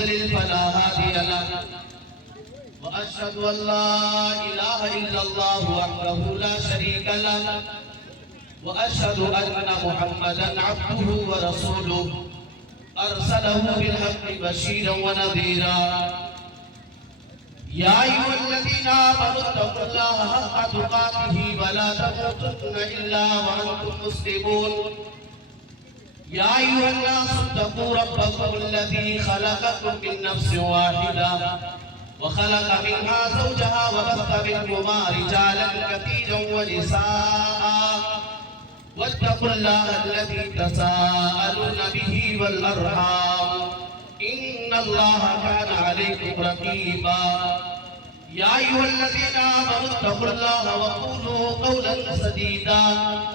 يضلل فلا هادي له وأشهد أن لا إله إلا الله وحده لا شريك له وأشهد أن محمدًا عبده ورسوله أرسله بالحق بشيرا ونذيرا يا أيها الذين آمنوا اتقوا الله حق تقاته ولا تموتن إلا وأنتم مسلمون يا أيها الناس اتقوا ربكم الذي خلقكم من نفس واحدة وخلق منها زوجها وبث منهما رجالا كثيرا ونساء واتقوا الله الذي تساءلون به والأرحام إن الله كان عليكم رقيبا يا أيها الذين آمنوا اتقوا الله وقولوا قولا سديدا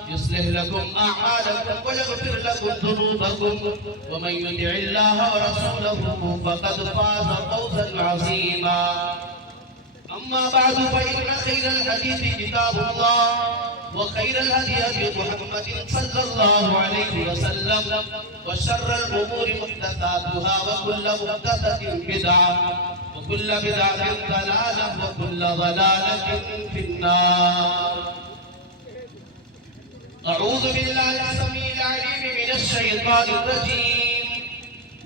يصلح لكم أعمالكم ويغفر لكم ذنوبكم ومن يطع الله ورسوله فقد فاز فوزا عظيما أما بعد فإن خير الحديث كتاب الله وخير الهدي هدي محمد صلى الله عليه وسلم وشر الأمور محدثاتها وكل محدثة بدعة وكل بدعة ضلالة وكل ضلالة في النار أعوذ بالله السميع العليم من الشيطان الرجيم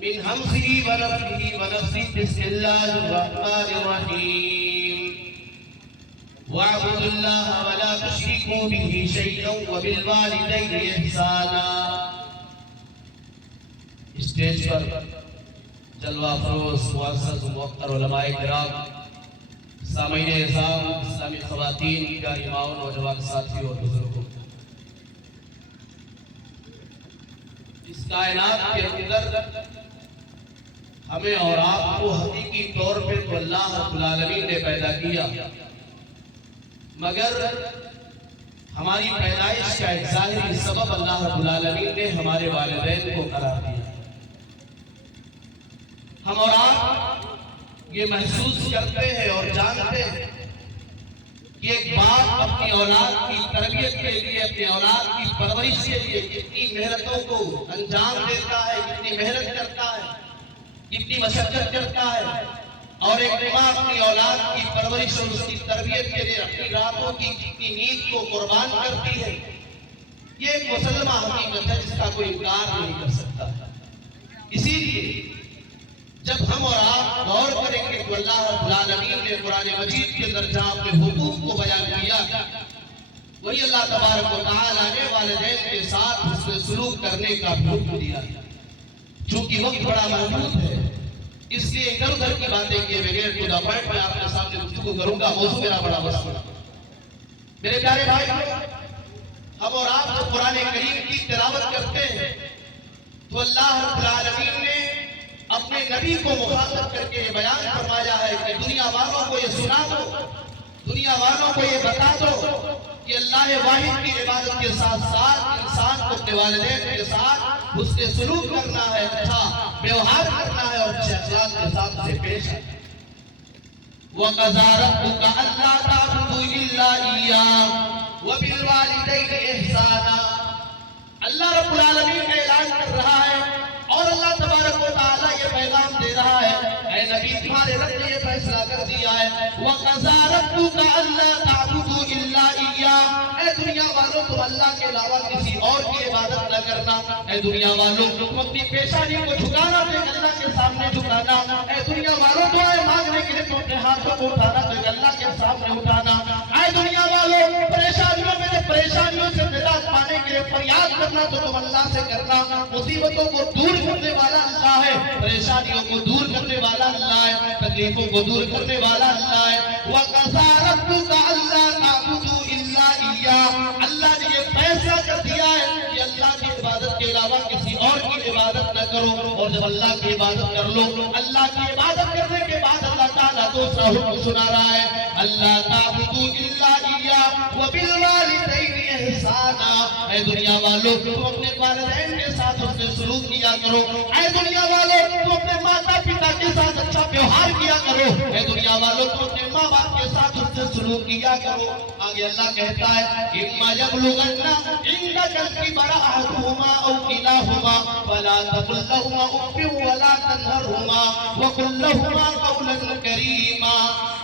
من همزه ونفخه ونفثه بسم الله الرحمن الرحيم واعبدوا الله ولا تشركوا به شيئا وبالوالدين إحسانا اسٹیج پر جلوہ فروز معزز موقر علماء کرام سامعین اعظام اسلامی خواتین پیاری ماؤں نوجوان ساتھی اور بزرگوں اس کائنات کے اندر ہمیں اور آپ کو حقیقی طور پر تو اللہ رب العالمین نے پیدا کیا مگر ہماری پیدائش کا ایک ظاہری سبب اللہ رب العالمین نے ہمارے والدین کو قرار دیا ہم اور آپ یہ محسوس کرتے ہیں اور جانتے ہیں کہ ایک باپ اپنی اولاد کی تربیت کے لیے اپنی اولاد کی پرورش کے لیے کتنی محنتوں کو انجام دیتا ہے کتنی محنت کرتا ہے کتنی مشقت کرتا ہے اور ایک ماں اپنی اولاد کی پرورش اور اس کی تربیت کے لیے اپنی راتوں کی کتنی نیند کو قربان کرتی ہے یہ ایک مسلمہ حقیقت ہے جس کا کوئی انکار نہیں کر سکتا اسی لیے جب ہم اور آپ غور کریں گے تو اللہ رب العالمین نے قرآن مجید کے اندر جہاں اپنے حقوق کو بیان کیا وہی اللہ تبارک و تعالیٰ نے والدین کے ساتھ حسن سلوک کرنے کا حکم دیا چونکہ وقت بڑا محدود ہے اس لیے ادھر ادھر کی باتیں کیے بغیر خدا پوائنٹ میں آپ کے سامنے گفتگو کروں گا موضوع میرا بڑا وسیع ہے میرے پیارے بھائی ہم اور آپ جب قرآن کریم کی تلاوت کرتے ہیں تو اللہ رب العالمین نے اپنے نبی کو مخاطب کر کے یہ بیان فرمایا ہے کہ دنیا والوں کو یہ سنا دو دنیا والوں کو یہ بتا دو کہ اللہ واحد کی عبادت کے ساتھ ساتھ انسان کو اپنے والدین کے ساتھ حسن سلوک کرنا ہے اچھا ویوہار کرنا ہے اور اچھے اخلاق کے ساتھ اسے پیش ہے وَقَضَىٰ رَبُّكَ أَلَّا تَعْبُدُوا إِلَّا إِيَّاهُ وَبِالْوَالِدَيْنِ إِحْسَانًا اللہ رب العالمین نے اعلان کر رہا ہے اور اللہ تبارک و تعالیٰ یہ پیغام دے رہا ہے اے نبی تمہارے رب نے یہ فیصلہ کر دیا ہے وَقَضَىٰ رَبُّكَ أَلَّا تَعْبُدُوا إِلَّا إِيَّاهُ اے دنیا والوں تم اللہ کے علاوہ کسی اور کی عبادت نہ کرنا اے دنیا والوں تم اپنی پیشانی کو جھکانا تو اللہ کے سامنے جھکانا اے دنیا والوں دعائیں مانگنے کے لیے تم اپنے ہاتھوں کو اٹھانا تو اللہ کے سامنے اٹھانا اے دنیا والوں پریشانیوں میں پریشانیوں سے نجات پانے کے لیے فریاد کرنا تو تم اللہ سے کرنا مصیبتوں کو دور کرنے والا اللہ ہے پریشانیوں کو دور کرنے والا اللہ ہے تکلیفوں کو دور کرنے والا اللہ ہے وَقَضَىٰ رَبُّكَ أَلَّا تَعْبُدُوا إِلَّا إِيَّاهُ اللہ نے یہ فیصلہ کر دیا ہے کہ اللہ کی عبادت کے علاوہ کسی اور کی عبادت نہ کرو اور جب اللہ کی عبادت کر لو اللہ کی عبادت کرنے کے بعد اللہ تعالیٰ دوسرا حکم سنا رہا ہے اللہ تعبدوا إِلَّا إِيَّاهُ وَبِالْوَالِدَيْنِ إِحْسَانًا اے دنیا والوں تم اپنے والدین کے ساتھ اس سے سلوک کیا کرو اے دنیا والوں تم اپنے ماتا پتا کے ساتھ اچھا ویوہار کیا کرو، اے دنیا والوں تو اپنے ماں باپ کے ساتھ اس سے سلوک کیا کرو۔ آگے اللہ کہتا ہے اِمَّا يَبْلُغَنَّ عِندَكَ الْكِبَرَ أَحَدُهُمَا أَوْ كِلَاهُمَا فَلَا تَقُل لَّهُمَا أُفٍّ وَلَا تَنْهَرْهُمَا وَقُل لَّهُمَا قَوْلًا كَرِيمًا۔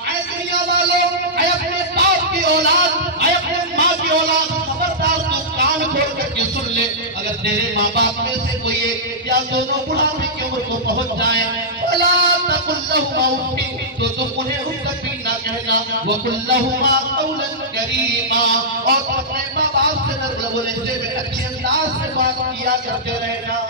اے دنیا والوں، اے اپنے باپ کی اولاد، اے اپنے ماں کی اولاد، خبردار تو کان کھول کر کے سن لے، اگر تیرے ماں باپ میں سے کوئی ایک یا دونوں بڑھاپے کی عمر کو پہنچ جائیں، فَلَا تَقُل لَّهُمَا أُفٍّ، تو تم انہیں اف تک بھی نہ کہنا، وَقُل لَّهُمَا قَوْلًا كَرِيمًا، اور اپنے ماں باپ سے نرم لب و لہجے میں اچھے انداز سے بات کیا کرتے رہنا۔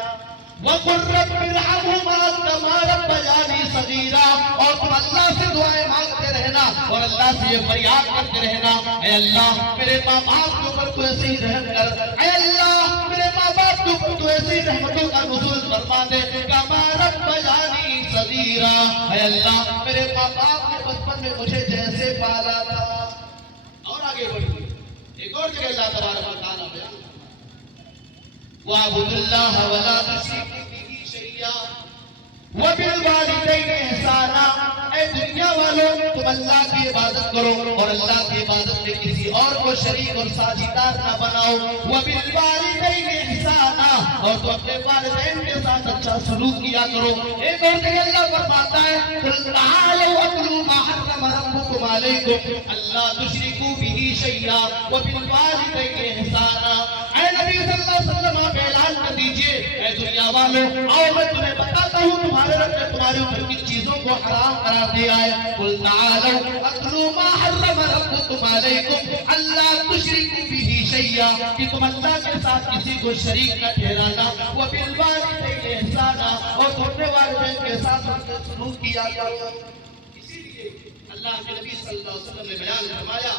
وَقُلْ رَبِّ ارْحَمْهُمَا كَمَا رَبَّيَانِي صَغِيرًا، اور تم اللہ سے دعائیں مانگتے رہنا اور اللہ سے یہ فریاد کرتے رہنا، اے اللہ میرے ماں باپ کے اوپر تو ایسے ہی رحم کر، اے اللہ میرے ماں باپ کے اوپر تو ایسی رحمتوں کا نزول فرما دے، كَمَا رَبَّيَانِي صَغِيرًا، اے اللہ میرے ماں باپ نے بچپن میں مجھے جیسے پالا تھا۔ اور آگے بڑھیے، ایک اور جگہ اللہ تبارک و تعالیٰ بیان وَاعْبُدُوا اللَّهَ وَلَا تُشْرِكُوا بِهِ شَيْئًا وَبِالْوَالِدَيْنِ إِحْسَانًا، اے دنیا والوں تم اللہ کی عبادت کرو اور اللہ کی عبادت میں کسی اور کو شریک اور ساجھیدار نہ بناؤ، وَبِالْوَالِدَيْنِ إِحْسَانًا، اور تم اپنے والدین کے ساتھ اچھا سلوک کیا کرو۔ ایک اور جگہ اللہ فرماتا ہے قُلْ تَعَالَوْا أَتْلُوا مَا حَرَّمَ رَبُّكُمْ عَلَيْكُمْ أَلَّا تُشْرِكُوا بِهِ شَيْئًا وَبِالْوَالِدَيْنِ إِحْسَانًا۔ اے نبی صلی اللہ علیہ وسلم آپ اعلان کر دیجئے، اے دنیا والوں آؤ میں تمہیں بتاتا ہوں تمہارے رب نے تمہارے اوپر کن چیزوں کو حرام قرار دیا ہے۔ قُلْ تَعَالَوْا أَتْلُوا مَا حَرَّمَ رَبُّكُمْ عَلَيْكُمْ أَلَّا تُشْرِكُوا بِهِ شَيْئًا، کہ تم اللہ کے ساتھ کسی کو شریک نہ ٹھہرانا، وَبِالْوَالِدَيْنِ إِحْسَانًا، اور تم اپنے والدین کے ساتھ سلوک کیا کرو۔ اسی لیے اللہ کے نبی صلی اللہ علیہ وسلم نے بیان فرمایا،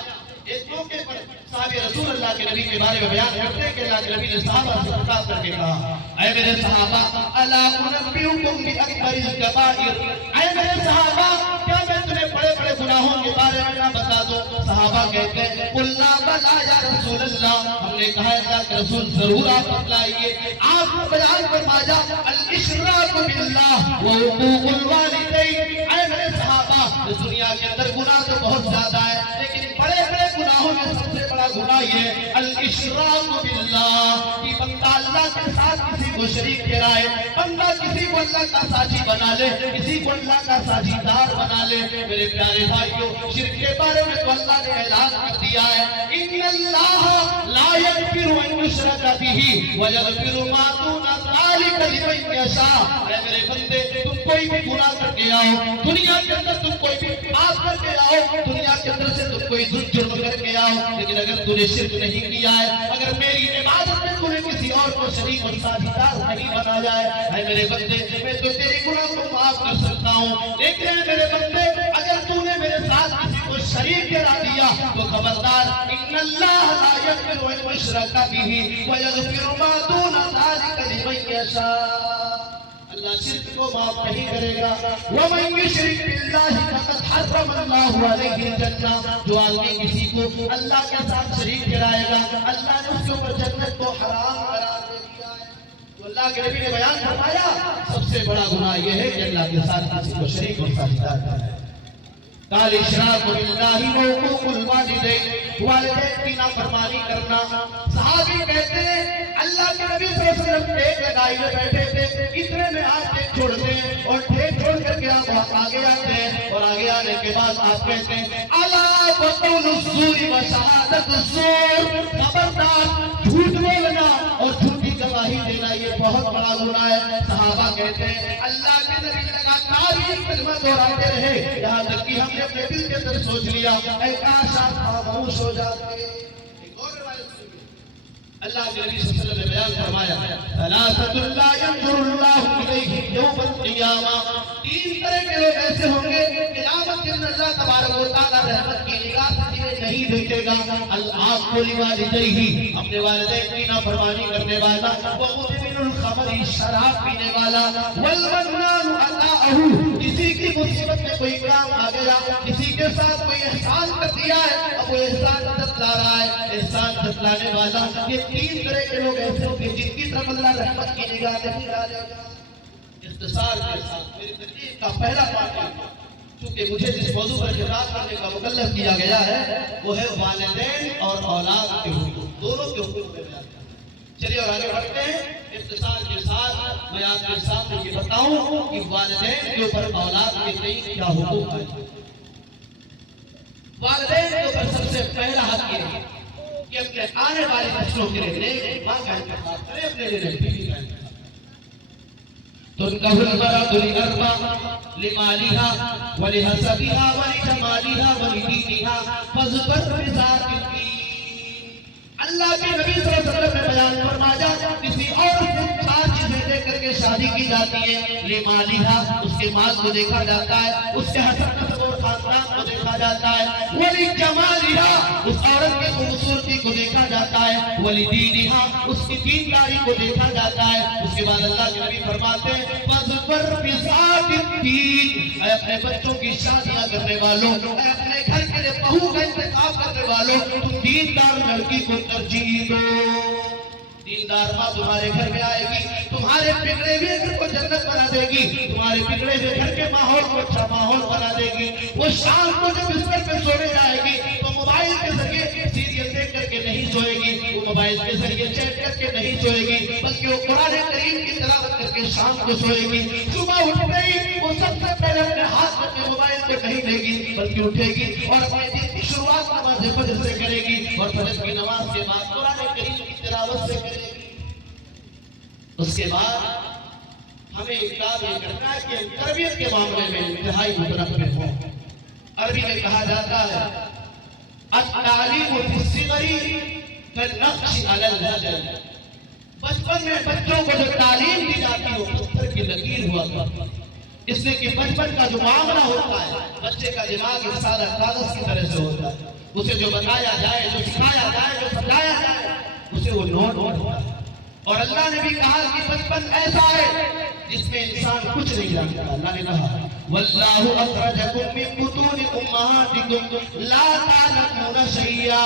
ایک موقع پر صحابہ رسول اللہ کے نبی کے بارے میں بیان کرتے ہیں کہ اللہ کے نبی نے صحابہ سے خطاب کر کے کہا، اے میرے صحابہ الا انبئکم باکبر الکبائر، اے میرے صحابہ کیا میں تمہیں بڑے بڑے گناہوں کے بارے میں نہ بتا دوں؟ صحابہ کہتے ہیں قلنا بلا یا رسول اللہ، ہم نے کہا اللہ کے رسول ضرور آپ بتلائیے۔ آپ نے بیان فرمایا الاشراک باللہ وحقوق الوالدین، اے میرے صحابہ اس دنیا کے اندر گناہ تو بہت زیادہ ہے لیکن بڑے بڑے گناہوں میں سب سے بڑا گناہ یہ الاشراک باللہ، کہ بندہ اللہ کے ساتھ کسی کو شریک ٹھہرائے، بندہ کسی کو اللہ کا ساجی بنا لے، کسی کو اللہ کا ساجیدار بنا لے۔ میرے پیارے بھائیوں شرک کے بارے میں تو اللہ نے اعلان کر دیا ہے ان اللہ لا یغفر ان یشرک بہ ویغفر ما دون ذلک لمن یشاء، اے میرے بندے تم کوئی بھی گناہ کر کے آؤ دنیا کے اندر، تم کوئی بھی پاپ کر کے آؤ دنیا کے اندر سے، تم کوئی جرم کر کے آؤ، لیکن اگر تم نے شرک نہیں کیا ہے، اگر میری عبادت میں تم نے کسی اور کو شریک اور ساجھیدار نہیں بنا جائے، اے میرے بندے میں تو تیری گناہ کو معاف کر سکتا ہوں، لیکن اے میرے بندے اگر تم نے میرے ساتھ کسی کو شریک کرا دیا تو خبردار ان اللہ لا یغفر ان یشرک بہ ویغفر ما دون ذلک لمن یشاء، اللہ شرک کو معاف نہیں کرے گا۔ وَمَن يُشْرِكْ بِاللَّهِ فَقَدْ حَرَّمَ اللَّهُ عَلَيْهِ الْجَنَّةَ، جو آدمی کسی کو اللہ کے ساتھ شریک ٹھہرائے گا اللہ نے اس کے اوپر جنت کو حرام قرار دے دیا ہے۔ تو اللہ کے نبی نے بیان فرمایا سب سے بڑا گناہ یہ ہے کہ اللہ کے ساتھ کسی کو شریک اور ساجھیدار ٹھہرائے۔ قال اشراک باللہ وحقوق الوالدین، والدین کی نافرمانی کرنا۔ صحابی کہتے ہیں اللہ کے نبی صلی اللہ علیہ وسلم ٹھیک لگائی میں بیٹھے تھے، اتنے میں آپ ٹھیک چھوڑتے ہیں اور ٹھیک چھوڑ کر کے آپ آگے آتے ہیں، اور آگے آنے کے بعد آپ کہتے ہیں الا وقول الزور وشہادت الزور، خبردار جھوٹ بولنا اور جھوٹی گواہی دینا یہ بہت بڑا گناہ ہے۔ صحابہ کہتے ہیں اللہ کے نبی لگاتار یہ کلمہ دہراتے رہے یہاں تک کہ ہم نے اپنے دل کے اندر سوچ لیا اے کاش آپ خاموش ہو جاتے۔ ایک اور روایت سنیے، اللہ کے نبی صلی اللہ علیہ وسلم نے بیان فرمایا ثلاثۃ لا ينظر اللہ الیہم یوم القیامہ، تین طرح کے لوگ ایسے ہوں گے قیامت کے دن اللہ تبارک و تعالی رحمت کی نگاہ سے جنہیں نہیں دیکھے گا۔ العاق لوالدیہ، اپنے والدین کی نافرمانی کرنے والا، ومدمن الخمر، شراب پینے والا، والمنان عطاءہ، کسی کی مصیبت میں کوئی کام آ گیا، کسی کے ساتھ کوئی احسان کر دیا ہے اب وہ احسان جتلا رہا ہے، احسان جتلانے والا، یہ تین طرح کے لوگ ایسے ہوں گے جن کی طرف اللہ رحمت کی نگاہ نہیں ڈالے گا۔ اختصار کے ساتھ میری تقریر کا پہلا پارٹ ہے، چونکہ مجھے جس موضوع پر خطاب کرنے کا مکلف کیا گیا ہے وہ ہے والدین اور اولاد کے حقوق، دونوں کے حقوق میں بیان کرنا ہے۔ چلیے اور آگے بڑھتے ہیں۔ اختصار کے ساتھ میں آپ کے سامنے یہ بتاؤں کہ والدین کے اوپر اولاد کے کئی کیا حقوق ہیں۔ والدین کے اوپر سب سے پہلا حق یہ ہے کہ اپنے آنے والے بچوں کے لیے نیک ماں کا انتخاب کرے، اپنے لیے بیوی کا انتخاب۔ تنكح المرأة لأربع لمالها ولحسبها ولجمالها ولدينها فاظفر بذات الدين۔ اللہ کے نبی صلی اللہ علیہ وسلم نے بیان فرمایا کسی اور سے 4 چیزیں دے کر کے شادی کی جاتی ہے۔ لمالها، اس کے مال کو دیکھا جاتا ہے، اس کے حسب نسب اور خاندان کو دیکھا جاتا ہے۔ ولجمالها، اس عورت کی خوبصورتی کو دیکھا جاتا ہے۔ ولدینها، اس کی دینداری کو دیکھا جاتا ہے۔ اس کے بعد اللہ کے نبی فرماتے ہیں فاظفر بذات الدین، اے اپنے بچوں کی شادیاں کرنے والوں، اے اپنے گھر کے لیے بہو کا انتخاب کرنے والوں، تم دیندار لڑکی کو ترجیح دو۔ دیندار ماں تمہارے گھر میں آئے گی، تمہارے بگڑے ہوئے گھر کو جنت بنا دے گی، تمہارے بگڑے ہوئے گھر کے ماحول کو اچھا ماحول بنا دے گی۔ وہ شام کو جب بستر پہ سونے جائے گی تو موبائل کے ذریعے سیریل دیکھ کر کے نہیں سوئے گی، وہ موبائل کے ذریعے چیٹ کر کے نہیں سوئے گی، بلکہ وہ قرآن کریم کی تلاوت کر کے شام کو سوئے گی۔ صبح اٹھتے ہی وہ سب سے پہلے اپنے ہاتھ میں موبائل کو نہیں لے گی، بلکہ اٹھے گی اور اپنے دن کی شروعات نماز فجر سے کرے گی، اور فجر کی نماز کے بعد قرآن کریم کی تلاوت سے کرے گی۔ اس کے بعد ہمیں اقدام یہ کرنا ہے کہ ہم تربیت کے معاملے میں انتہائی متنفر ہوں۔ عربی میں کہا جاتا ہے التعلیم فی الصغر کالنقش علی الحجر، بچپن میں بچوں کو جو تعلیم دی جاتی ہے وہ پتھر کی لکیر ہوا کرتی ہے، اس لیے کہ بچپن کا جو معاملہ ہوتا ہے بچے کا دماغ ایک سادہ کاغذ کی طرح سے ہوتا ہے، اسے جو بتایا جائے، جو سکھایا جائے، جو سمجھایا جائے اسے وہ نوٹ ہوتا ہے۔ اور اللہ نے بھی کہا کہ بچپن ایسا ہے جس میں انسان کچھ نہیں جانتا۔ اللہ نے کہا وَاللَّهُ أَخْرَجَكُم مِّن بُطُونِ أُمَّهَاتِكُمْ لَا تَعْلَمُونَ شَيْئًا،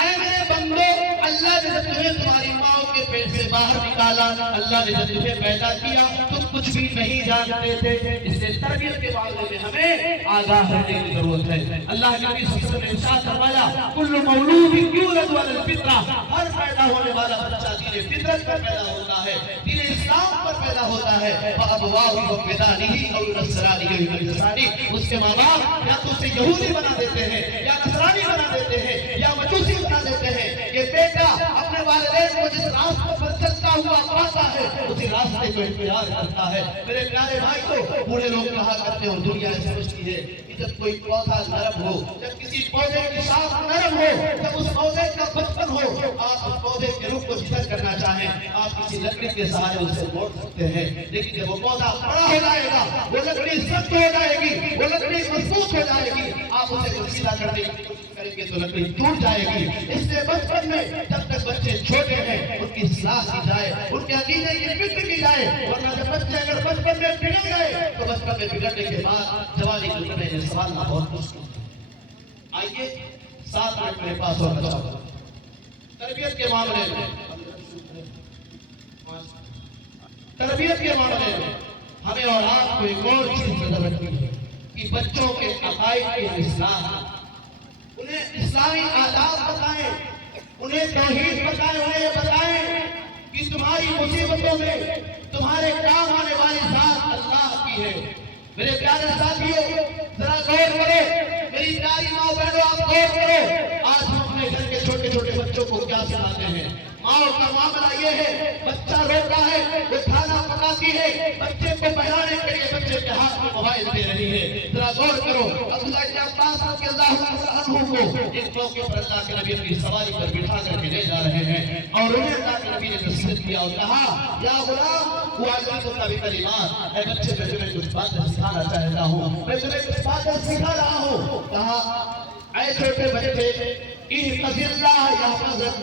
اے میرے بندو، اللہ نے جب تمہیں تمہاری ماں کے پیٹ سے باہر نکالا، اللہ نے جب تمہیں پیدا کیا تم کچھ بھی نہیں جانتے تھے۔ اس سے تربیت کے معاملے میں ہمیں آگاہ رہنے کی ضرورت ہے۔ اللہ کے نبی صلی اللہ علیہ وسلم نے ارشاد فرمایا کل مولود یولد علی الفطرہ، ہر پیدا ہونے والا بچہ دین فطرت پر پیدا ہوتا ہے، دین اسلام پر پیدا ہوتا ہے۔ فَأَبْوَاهُ يُهَوِّدَانِهِ أَوْ يُنَصِّرَانِهِ أَوْ يُمَجِّسَانِهِ، اس کے ماں باپ یا تو اسے یہودی بنا دیتے ہیں یا نصرانی بنا دیتے ہیں یا مجوسی بنا دیتے ہیں کہ بیٹا اپنے والدین کو جس راستے پر چلتا ہوا پاتا ہے اسی راستے کو اختیار کرتا ہے۔ میرے پیارے بھائی کو بوڑھے لوگ کہا کرتے ہیں، دنیا سمجھتی ہے کہ جب کوئی پودا نرم ہو، جب کسی پودے کی شاخ نرم ہو، جب اس پودے کا بچپن ہو، آپ اس پودے کے رخ کو جدھر کرنا چاہیں آپ کسی لکڑی کے سہارے اسے موڑ سکتے ہیں، لیکن جب وہ پودا بڑا ہو جائے گا، وہ لکڑی سخت ہو جائے گی، وہ لکڑی مضبوط ہو جائے گی، آپ اسے سیدھا کرنے کی کوشش کریں گے تو لکڑی ٹوٹ جائے گی۔ اس لیے بچپن میں جب تک بچے چھوٹے ہیں ان کی اصلاح کی جائے، ان کے عقیدے کی فکر کی جائے، ورنہ جب بچے اگر بچپن میں بگڑ گئے تو بچپن میں بگڑنے کے بعد جوانی گزرنے میں سنبھالنا بہت مشکل ہے۔ آئیے 7 منٹ میرے پاس اور بچا ہوا تربیت کے معاملے میں، تربیت کے معاملے میں ہمیں اور آپ کو ایک اور چیز نظر رکھنی ہے کہ بچوں کے عقائد کی اصلاح، انہیں اسلامی آداب بتائیں، انہیں توحید بتائیں، انہیں یہ بتائیں کہ تمہاری مصیبتوں میں تمہارے کام آنے والی ذات اللہ کی ہے۔ میرے پیارے ساتھیوں ذرا غور کرو، میری پیاری ماں بہنوں آپ غور کرو، آج ہم اپنے گھر کے چھوٹے چھوٹے بچوں کو کیا سکھاتے ہیں۔ ماں کا معاملہ یہ ہے بچہ روتا ہے وہ کھانا پکاتی ہے، بچے کو بہلانے کے لیے بچے کے ہاتھ میں موبائل دے رہی ہے۔ ذرا غور کرو، عبداللہ بن عباس رضی اللہ عنہ کو ایک موقع پر اللہ کے نبی اپنی سواری پر بٹھا کر کے لے جا رہے ہیں اور انہیں اللہ کے نبی نے نصیحت کیا اور کہا یا غلام وَعَلِّمْكَ بِكَلِمَاتٍ، اے بچے میں تمہیں کچھ باتیں سکھانا چاہتا ہوں، میں تمہیں کچھ باتیں سکھا رہا ہوں۔ کہا اے چھوٹے بچے احفظ اللہ یحفظک،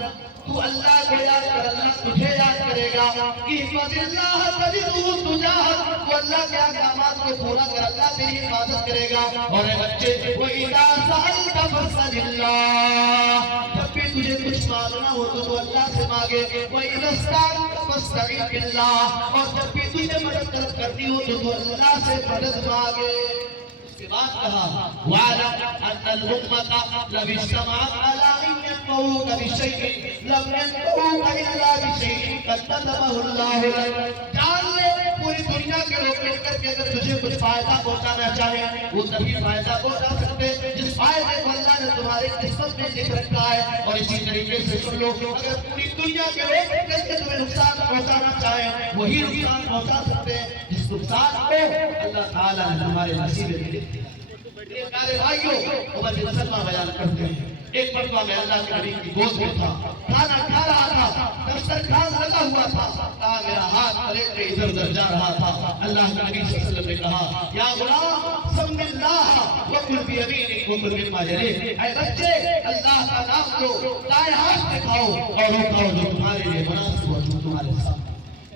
تو اللہ کو یاد کر اللہ تجھے یاد کرے گا۔ احفظ اللہ تجدہ تجاہک، تو اللہ کے احکامات کو پورا کر اللہ تیری حفاظت کرے گا۔ اور اے بچے وَإِذَا سَأَلْتَ فَاسْأَلِ اللَّهَ، جب بھی تجھے کچھ مانگنا ہو تو اللہ سے مانگے۔ وَإِذَا اسْتَعَنْتَ فَاسْتَعِنْ بِاللَّهِ، اور جب بھی تجھے مدد طلب تو اللہ سے مدد مانگے۔ اس کے بعد کہا وَعَلَمْ أَنَّ الْأُمَّةَ لَوِ اجْتَمَعَتْ عَلَىٰ أَن يَنفَعُوكَ بِشَيْءٍ لَمْ يَنفَعُوكَ إِلَّا بِشَيْءٍ قَدْ كَتَبَهُ اللَّهُ لَكَ۔ جان لے پوری دنیا کے لوگ مل کر کے اگر تجھے کچھ فائدہ پہنچانا چاہیں وہ تبھی فائدہ پہنچا سکتے جس فائدے کو اللہ نے تمہاری قسمت میں لکھ رکھا ہے۔ اور اسی طریقے سے سن لو اگر پوری دنیا کے لوگ مل کر کے تمہیں نقصان پہنچانا چاہیں وہی نقصان پہنچا سکتے ہیں جس نقصان کو اللہ تعالیٰ نے تمہارے نصیب میں لکھ دیا۔ میرے بھائیوں عمر بن سلمہ بیان کرتے ہیں ایک مرتبہ میں اللہ کے نبی کی گود میں تھا، کھانا کھا رہا تھا، دسترخوان لگا ہوا تھا، کہا میرا ہاتھ پلیٹ میں ادھر ادھر جا رہا تھا۔ اللہ کے نبی صلی اللہ علیہ وسلم نے کہا یا غلام سم اللہ وکل بیمینک وکل مما یلیک، اے بچے اللہ کا نام لو، دائیں ہاتھ سے کھاؤ اور وہ کھاؤ جو تمہارے لیے مناسب ہو، جو تمہارے ساتھ۔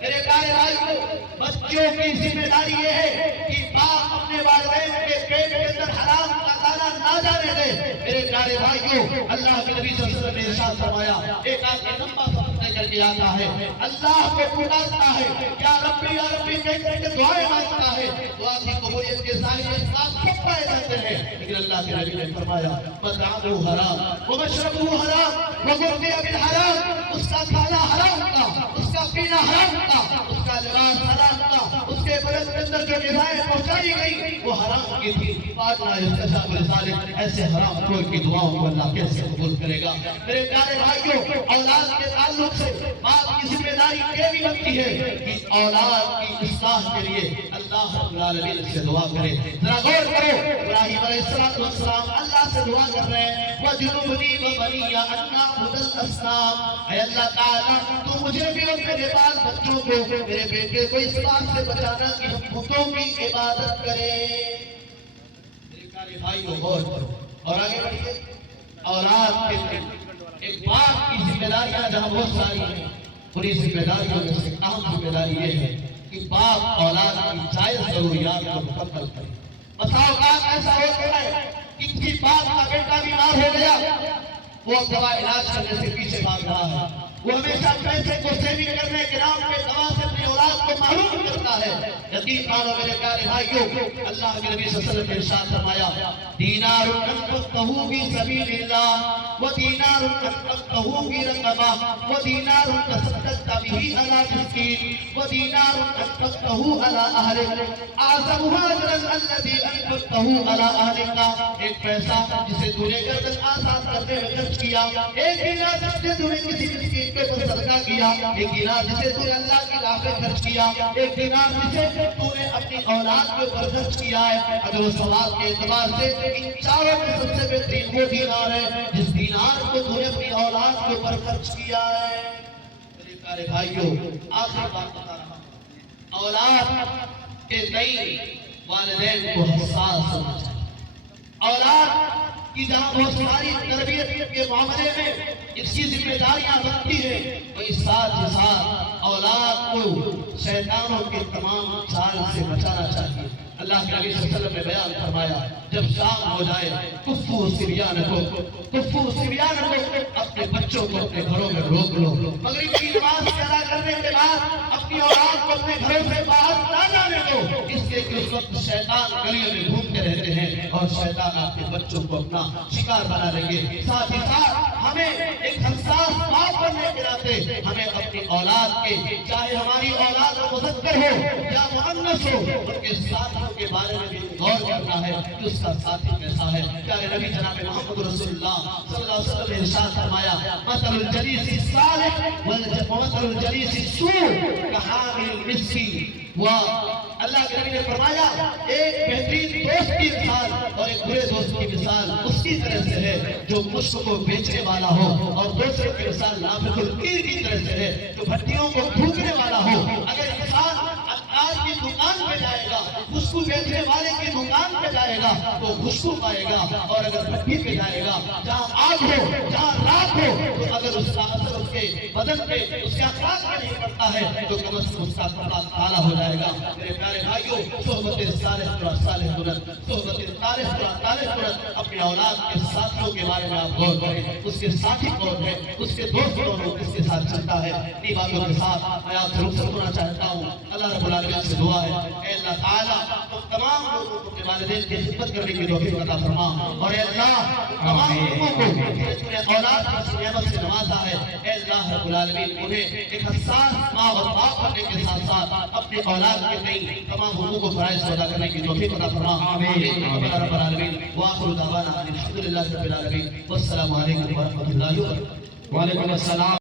میرے پیارے بھائیوں بچوں کی ذمہ داری یہ ہے کہ باپ اپنے والدین کے پیٹ کے اندر حرام کا دانہ نہ جانے دے۔ میرے پیارے بھائیوں اللہ کے نبی صلی اللہ علیہ وسلم نے ارشاد فرمایا ایک آدمی لمبا سفر طے کر کے آتا ہے، اللہ کو پکارتا ہے یا ربی کہہ کر کے دعائیں مانگتا ہے، دعا کی قبولیت کے ظاہر اسباب سب پائے جاتے ہیں، لیکن اللہ کے نبی نے فرمایا مطعمہ حرام ومشربہ حرام وغذی بالحرام، اس کا کھانا حرام کا، اس کا پینا حرام کا، اس کا لباس حرام کا، اس کے بدن کے اندر جو غذائیں پہنچائی گئی وہ حرام کی تھی۔ فاطمہ یستجاب لذالک، ایسے حرام خور کی دعاؤں کو اللہ کیسے قبول کرے گا؟ میرے پیارے بھائیوں اولاد کے تعلق سے باپ کی ذمہ داری یہ بھی بنتی ہے کہ اولاد کی اصلاح کے لیے اللہ رب العالمین سے دعا کرے۔ ذرا غور کرو ابراہیم علیہ السلام اللہ سے دعا کر رہے ہیں وَجْنُبْنِي وَبَنِيَّ أَن نَّعْبُدَ الْأَصْنَامَ، اے اللہ تعالیٰ تو مجھے بھی اور میرے بال بچوں کو میرے بیٹے کو اس بات سے بچانا کہ ہم بتوں کی عبادت کریں۔ میرے پیارے بھائیوں غور کرو اور آگے بڑھیے۔ اولاد کے ایک باپ کی ذمہ داریاں جہاں بہت ساری ہیں، پوری ذمہ داریوں میں سے اہم ذمہ داری یہ ہے کہ باپ اولاد کی جائز ضروریات کو مکمل کرے۔ بسا اوقات ایسا ہوتا ہے کہ کسی باپ کا بیٹا بیمار ہو گیا، وہ اب دوا علاج کرنے سے پیچھے بھاگ رہا ہے، وہ ہمیشہ پیسے کو سیونگ کرنے کے نام پہ دوا سے اپنی اولاد کو محروم کرتا ہے۔ یقین مانو میرے پیارے بھائیوں اللہ کے نبی صلی اللہ علیہ وسلم نے ارشاد فرمایا دینار انفقته فی سبیل اللہ ودینار انفقته فی رقبہ ودینار تصدقت به علی مسکین ودینار انفقته علی اہلک اعظمها اجرا الذی انفقته علی اہلک، ایک پیسہ جسے تو نے گردن آسان کرنے میں خرچ کیا، ایک دینار جس سے تو نے کسی مسکین کے پر صدقہ کیا، ایک دینار جسے تو نے اللہ کی راہ میں خرچ کیا، ایک دینار جسے تو نے اپنی اولاد کے اوپر خرچ کیا ہے۔ اگر وہ ثواب کے اعتبار سے ان چاروں میں سب سے بہترین وہ دینار ہے جس دینار کو تو نے اپنی اولاد کے اوپر خرچ کیا ہے۔ میرے پیارے بھائیوں آخری بات بتا رہا ہوں، اولاد کے تئیں والدین کو حساس ہونا چاہیے۔ اولاد کی جہاں بہت ساری تربیت کے معاملے میں اس کی ذمہ داریاں بنتی ہیں، وہی ساتھ ہی ساتھ اولاد کو شیطانوں کے تمام چال سے بچانا چاہیے۔ اللہ کے نبی صلی اللہ علیہ وسلم نے بیان فرمایا جب شام ہو جائے کفو صبیانکم، اپنے بچوں کو اپنے گھروں میں روک لو، مغرب کی نماز ادا کرنے کے بعد اپنی اولاد کو اپنے گھروں سے باہر نہ جانے دو، اس لیے کہ اس وقت شیطان گلیوں میں گھومتے رہتے ہیں اور شیطان آپ کے بچوں کو اپنا شکار بنا لیں گے۔ ساتھ ہی ساتھ ہمیں ایک حساس باپ بننے کے ناطے ہمیں اپنی اولاد کے چاہے ہماری اولاد مذکر ہو یا مؤنث ہو ان کے ساتھیوں کے بارے میں بھی غور کرنا ہے کہ اس کا ساتھی کیسا ہے۔ پیارے نبی جناب محمد رسول اللہ صلی اللہ علیہ وسلم نے ارشاد فرمایا مثل الجلیس الصالح ومثل الجلیس السوء کحامل المسک، اللہ کے نبی نے فرمایا ایک بہترین دوست کی مثال اور ایک برے دوست کی مثال اس کی طرح سے ہے جو مشک کو بیچنے والا ہو، اور دوسرے کی مثال نافخ القیر کی طرح سے ہے جو بھٹیوں کو پھونکنے والا ہو۔ اگر انسان عطار کی دکان پہ جائے گا، خوشبو بیچنے والے کی دکان پہ جائے گا تو خوشبو پائے گا، اور اگر بھٹی پہ جائے گا جہاں آگ ہو جہاں رات ہو تو اگر اس کا اثر اس کے بدن پہ اس کے اخلاق پہ نہیں پڑتا ہے تو کم از کم اس کا کپڑا کالا ہو جائے گا۔ میرے پیارے بھائیوں بھائیوں صحبت صالح کنن، صحبت طالب کنن، اپنے اولاد کے ساتھیوں کے بارے میں آپ غور کریں، اس کے ساتھی کون ہے، اس کے دوست کون ہے، کس کے ساتھ چلتا ہے۔ انہی باتوں کے ساتھ میں آپ سے رخصت ہونا چاہتا ہوں۔ اللہ رب العالمین سے دعا ہے اے اللہ تعالیٰ تمام لوگوں کو اپنے والدین کی خدمت کرنے کی توفیق عطا فرما، اور اے اللہ تمام لوگوں کو اپنے اولاد کی نعمت سے نوازا ہے، اے اللہ رب العالمین انہیں ایک حساس ماں اور باپ ہونے کے ساتھ ساتھ اپنے اولاد کے تئیں تمام حقوق و فرائض ادا کرنے کی توفیق عطا فرما۔ آمین رب العالمین۔ وآخر دعوانا الحمدللہ رب العالمین، والسلام علیکم ورحمۃ اللہ وبرکاتہ۔ وعلیکم السلام۔